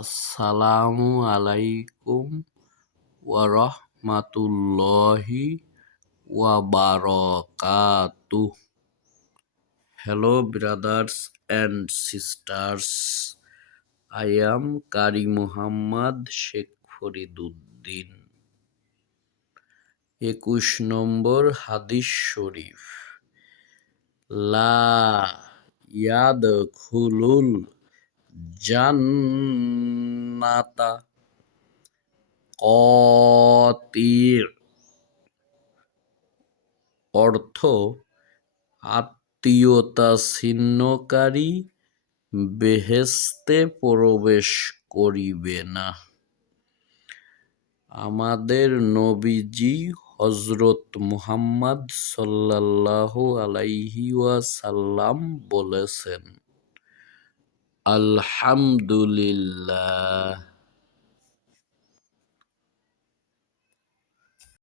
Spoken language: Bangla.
আসসালামু আলাইকুম ওয়া রাহমাতুল্লাহি ওয়া বারাকাতুহ। Hello, brothers and sisters. I am Qari Muhammad Sheikh Fariduddin। 21 নম্বর হাদিস শরীফ। লা ইয়াদখুলুল জান্নাতা কতির, অর্থ আত্মীয়তা ছিন্নকারী বেহেশতে প্রবেশ করিবে না। আমাদের নবীজি হযরত মুহাম্মদ সাল্লাল্লাহু আলাইহি ওয়াসাল্লাম বলেছেন, আলহামদুলিল্লাহ